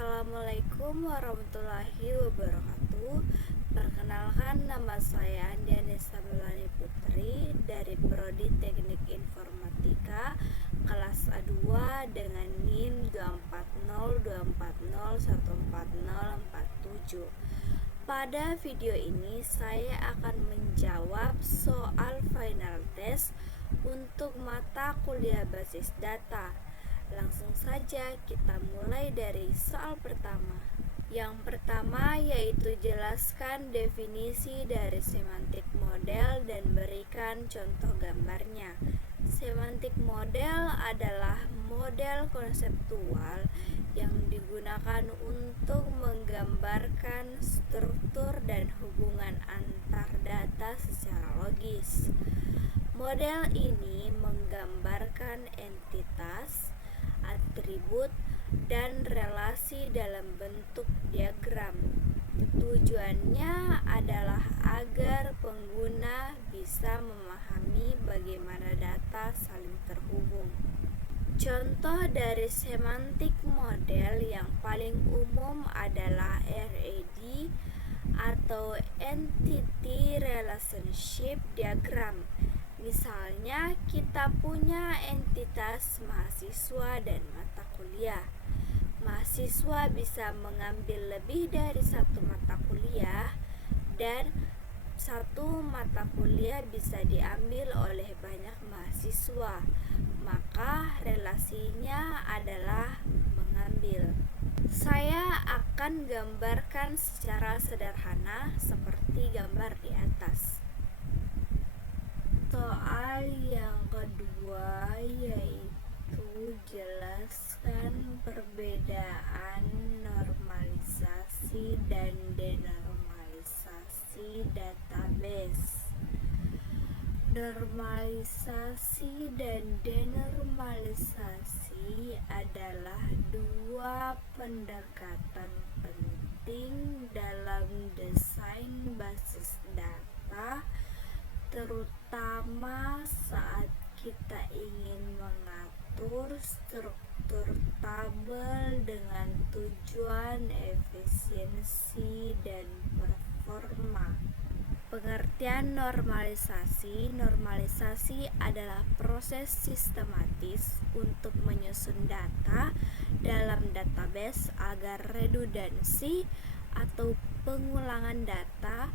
Assalamualaikum warahmatullahi wabarakatuh. Perkenalkan, nama saya Andianisa Melani Putri dari Prodi Teknik Informatika kelas A2 dengan NIM 24024014047. Pada video ini saya akan menjawab soal final test untuk mata kuliah basis data. Langsung saja kita mulai dari soal pertama. Yang pertama yaitu jelaskan definisi dari semantik model dan berikan contoh gambarnya. Semantik model adalah model konseptual yang digunakan untuk menggambarkan struktur dan hubungan antar data secara logis. Model ini menggambarkan entitas, atribut, dan relasi dalam bentuk diagram. Tujuannya adalah agar pengguna bisa memahami bagaimana data saling terhubung. Contoh dari semantik model yang paling umum adalah RAD atau Entity Relationship Diagram. Misalnya, kita punya entitas mahasiswa dan mata kuliah. Mahasiswa bisa mengambil lebih dari satu mata kuliah, dan satu mata kuliah bisa diambil oleh banyak mahasiswa. Maka relasinya adalah mengambil. Saya akan gambarkan secara sederhana seperti gambar di atas. Soal yang kedua yaitu jelaskan perbedaan normalisasi dan denormalisasi database. Normalisasi dan denormalisasi adalah dua pendekatan penting dalam desain basis data, terutama saat kita ingin mengatur struktur tabel dengan tujuan efisiensi dan performa. Pengertian normalisasi. Normalisasi adalah proses sistematis untuk menyusun data dalam database agar redundansi atau pengulangan data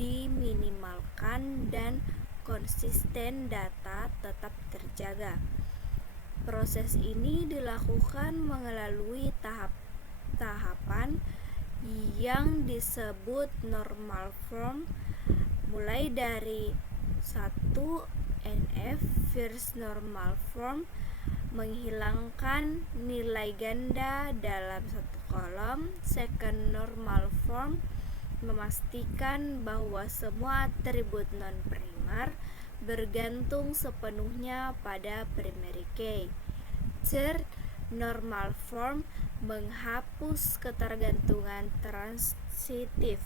diminimalkan dan konsisten data tetap terjaga. Proses ini dilakukan melalui tahapan yang disebut normal form, mulai dari 1. NF first normal form, menghilangkan nilai ganda dalam satu kolom. Second normal form, memastikan bahwa semua atribut non-primer bergantung sepenuhnya pada primary key. Third normal form, menghapus ketergantungan transitif.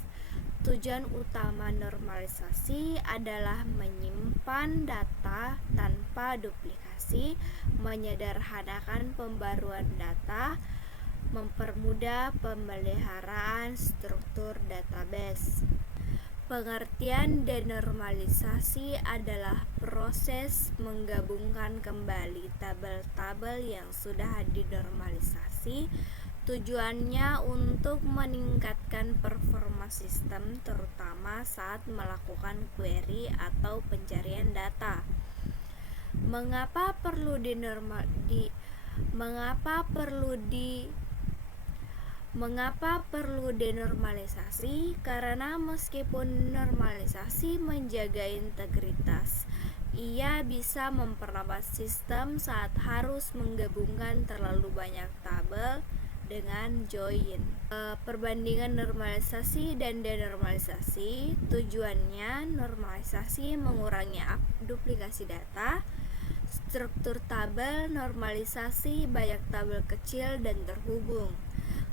Tujuan utama normalisasi adalah menyimpan data tanpa duplikasi, menyederhanakan pembaruan data, mempermudah pemeliharaan struktur database. Pengertian denormalisasi adalah proses menggabungkan kembali tabel-tabel yang sudah dinormalisasi. Tujuannya untuk meningkatkan performa sistem, terutama saat melakukan query atau pencarian data. Mengapa perlu denormalisasi? Karena meskipun normalisasi menjaga integritas, ia bisa memperlambat sistem saat harus menggabungkan terlalu banyak tabel dengan join. Perbandingan normalisasi dan denormalisasi. Tujuannya, normalisasi mengurangi duplikasi data. Struktur tabel, normalisasi banyak tabel kecil dan terhubung.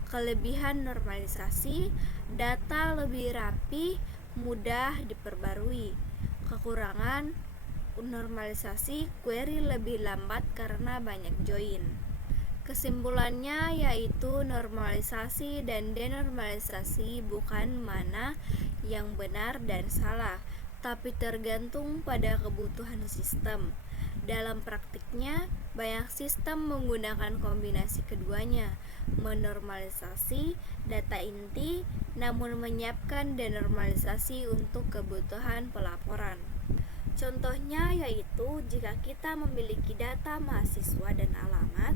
Kelebihan normalisasi, data lebih rapi, mudah diperbarui. Kekurangan normalisasi, query lebih lambat karena banyak join. Kesimpulannya yaitu normalisasi dan denormalisasi bukan mana yang benar dan salah, tapi tergantung pada kebutuhan sistem. Dalam praktiknya, banyak sistem menggunakan kombinasi keduanya, menormalisasi data inti namun menyiapkan denormalisasi untuk kebutuhan pelaporan. Contohnya yaitu jika kita memiliki data mahasiswa dan alamat,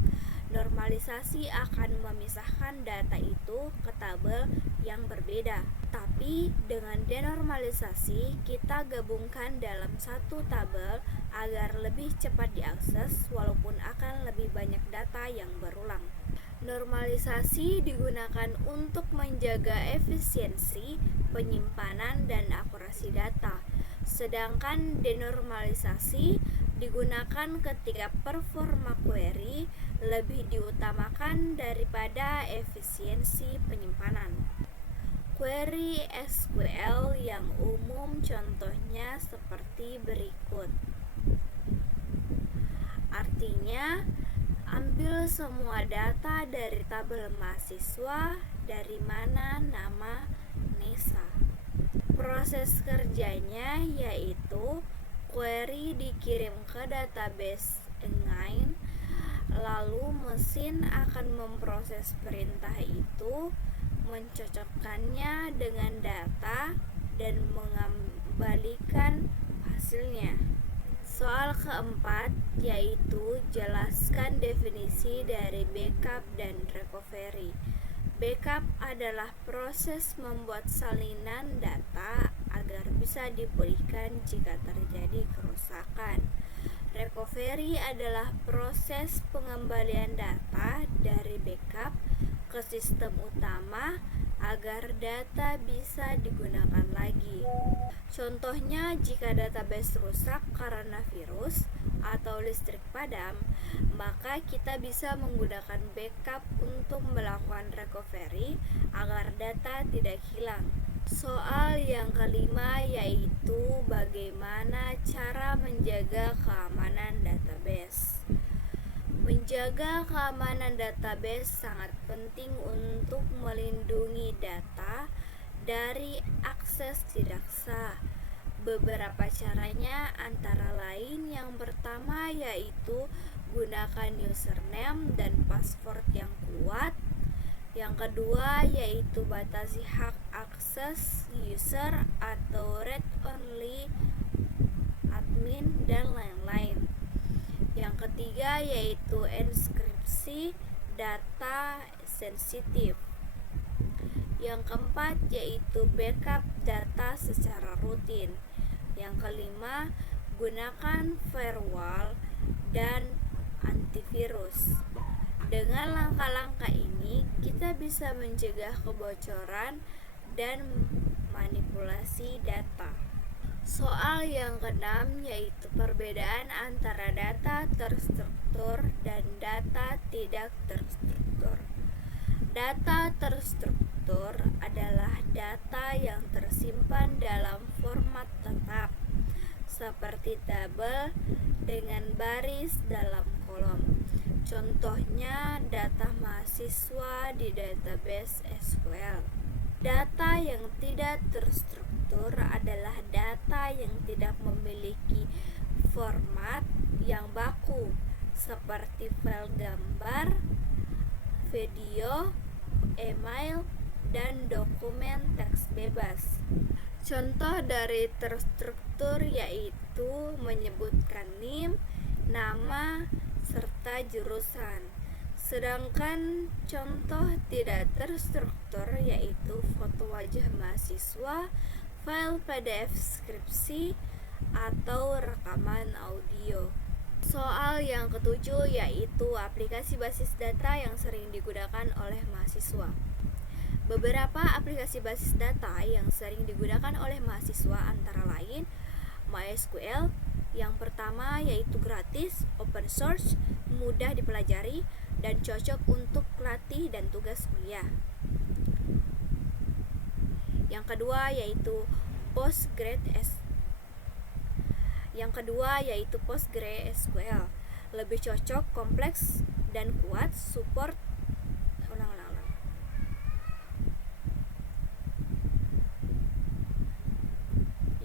normalisasi akan memisahkan data itu ke tabel yang berbeda. Tapi dengan denormalisasi, kita gabungkan dalam satu tabel agar lebih cepat diakses walaupun akan lebih banyak data yang berulang. Normalisasi digunakan untuk menjaga efisiensi, penyimpanan, dan akurasi data. Sedangkan denormalisasi digunakan ketika performa query lebih diutamakan daripada efisiensi penyimpanan. Query SQL yang umum contohnya seperti berikut. Artinya, ambil semua data dari tabel mahasiswa dari mana nama Nesa. Proses kerjanya yaitu query dikirim ke database Engine, lalu mesin akan memproses perintah itu, mencocokkannya dengan data, dan mengembalikan hasilnya. Soal keempat yaitu jelaskan definisi dari backup dan recovery. Backup adalah proses membuat salinan data agar bisa dipulihkan jika terjadi kerusakan. Recovery adalah proses pengembalian data dari backup ke sistem utama agar data bisa digunakan lagi. Contohnya, jika database rusak karena virus atau listrik padam, maka kita bisa menggunakan backup untuk melakukan recovery agar data tidak hilang. Soal yang kelima yaitu bagaimana cara menjaga keamanan database. Menjaga keamanan database sangat penting untuk melindungi data dari akses tidak sah. Beberapa caranya antara lain yang pertama yaitu gunakan username dan password yang kuat. Yang kedua yaitu batasi hak akses user atau read only admin dan lain-lain. Yang ketiga yaitu enkripsi data sensitif. Yang keempat yaitu backup data secara rutin. Yang kelima, gunakan firewall dan antivirus. Dengan langkah-langkah ini, kita bisa mencegah kebocoran dan manipulasi data. Soal yang keenam yaitu perbedaan antara data terstruktur dan data tidak terstruktur. Data terstruktur adalah data yang tersimpan dalam format tetap, seperti tabel dengan baris dalam kolom. Contohnya data mahasiswa di database SQL. Data yang tidak terstruktur adalah data yang tidak memiliki format yang baku, seperti file gambar, video, email, dan dokumen teks bebas. Contoh dari terstruktur yaitu menyebutkan NIM, nama, serta jurusan. Sedangkan contoh tidak terstruktur yaitu foto wajah mahasiswa, file PDF skripsi, atau rekaman audio. Soal yang ketujuh yaitu aplikasi basis data yang sering digunakan oleh mahasiswa. Beberapa aplikasi basis data yang sering digunakan oleh mahasiswa antara lain MySQL. Yang pertama yaitu gratis, open source, mudah dipelajari, dan cocok untuk latih dan tugas kuliah. Yang kedua yaitu PostgreSQL, lebih cocok, kompleks, dan kuat. Support ulang-ulang.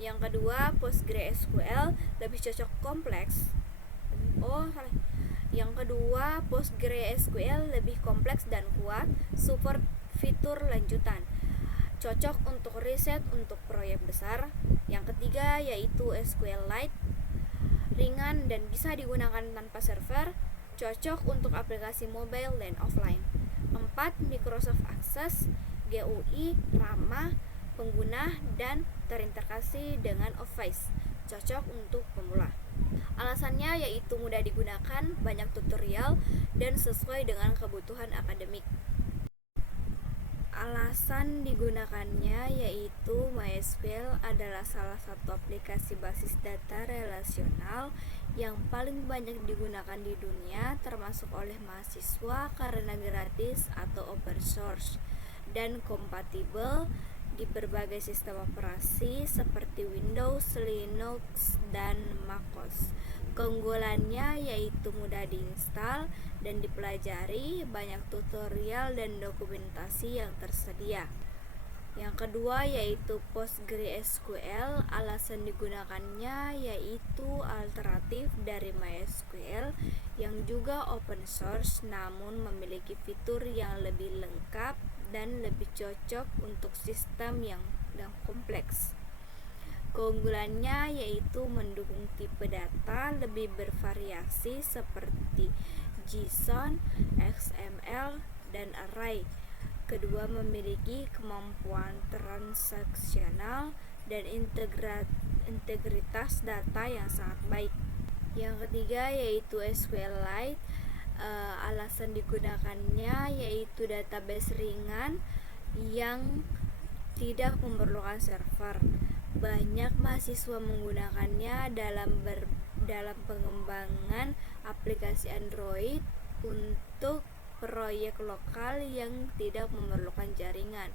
Yang kedua, PostgreSQL lebih cocok kompleks. Yang kedua, PostgreSQL lebih kompleks dan kuat. Support fitur lanjutan. Cocok untuk riset untuk proyek besar. Yang ketiga yaitu SQLite, ringan dan bisa digunakan tanpa server, cocok untuk aplikasi mobile dan offline. 4. Microsoft Access, GUI, ramah pengguna dan terintegrasi dengan Office, cocok untuk pemula. Alasannya yaitu mudah digunakan, banyak tutorial, dan sesuai dengan kebutuhan akademik. Alasan digunakannya yaitu MySQL adalah salah satu aplikasi basis data relasional yang paling banyak digunakan di dunia, termasuk oleh mahasiswa karena gratis atau open source dan kompatibel di berbagai sistem operasi seperti Windows, Linux, dan MacOS. Keunggulannya yaitu mudah diinstal dan dipelajari, banyak tutorial dan dokumentasi yang tersedia. Yang kedua yaitu PostgreSQL. Alasan digunakannya yaitu alternatif dari MySQL yang juga open source namun memiliki fitur yang lebih lengkap dan lebih cocok untuk sistem yang kompleks. Keunggulannya yaitu mendukung tipe data lebih bervariasi seperti JSON, XML, dan array. Kedua, memiliki kemampuan transaksional dan integritas data yang sangat baik. Yang ketiga yaitu SQLite. Alasan digunakannya yaitu database ringan yang tidak memerlukan server. Banyak mahasiswa menggunakannya dalam pengembangan aplikasi Android untuk proyek lokal yang tidak memerlukan jaringan.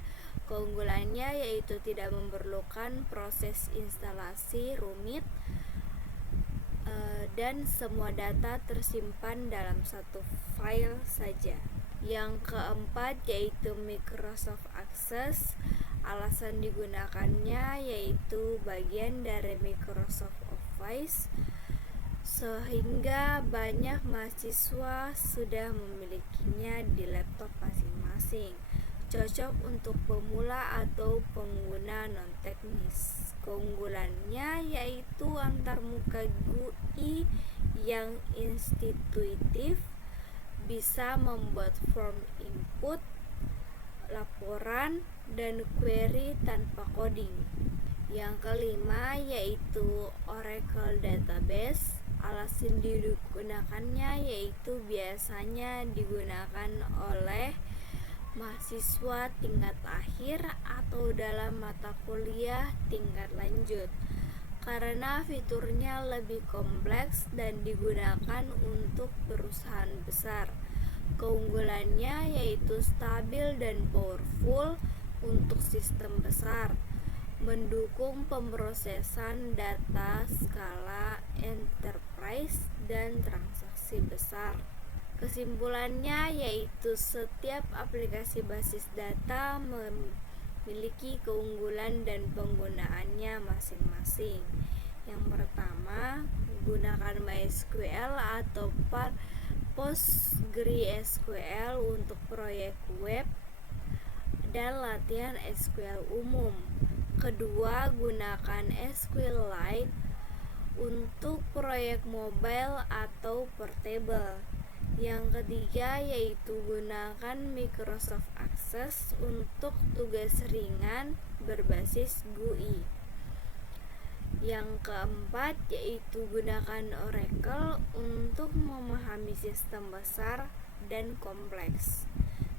Keunggulannya yaitu tidak memerlukan proses instalasi rumit dan semua data tersimpan dalam satu file saja. Yang keempat yaitu Microsoft Access. Alasan digunakannya yaitu bagian dari Microsoft Office, sehingga banyak mahasiswa sudah memilikinya di laptop masing-masing. Cocok untuk pemula atau pengguna non-teknis. Keunggulannya yaitu antarmuka GUI yang intuitif, bisa membuat form input, laporan, dan query tanpa coding. Yang kelima yaitu Oracle Database. Alasan digunakannya yaitu biasanya digunakan oleh mahasiswa tingkat akhir atau dalam mata kuliah tingkat lanjut karena fiturnya lebih kompleks dan digunakan untuk perusahaan besar. Keunggulannya yaitu stabil dan powerful untuk sistem besar, mendukung pemrosesan data skala enterprise dan transaksi besar. Kesimpulannya yaitu setiap aplikasi basis data memiliki keunggulan dan penggunaannya masing-masing. Yang pertama, gunakan MySQL atau PostgreSQL untuk proyek web dan latihan SQL umum. Kedua, gunakan SQLite untuk proyek mobile atau portable. Yang ketiga yaitu gunakan Microsoft Access untuk tugas ringan berbasis GUI. Yang keempat yaitu gunakan Oracle untuk memahami sistem besar dan kompleks.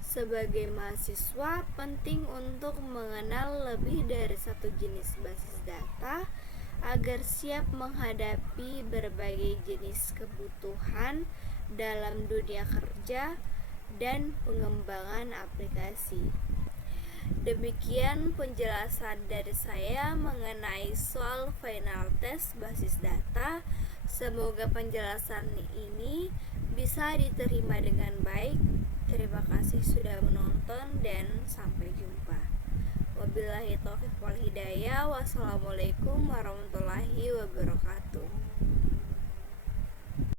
Sebagai mahasiswa, penting untuk mengenal lebih dari satu jenis basis data agar siap menghadapi berbagai jenis kebutuhan dalam dunia kerja dan pengembangan aplikasi. Demikian penjelasan dari saya mengenai soal final test basis data. Semoga penjelasan ini bisa diterima dengan baik. Terima kasih sudah menonton dan sampai jumpa. Wabillahi taufiq wal hidayah. Wassalamualaikum warahmatullahi wabarakatuh.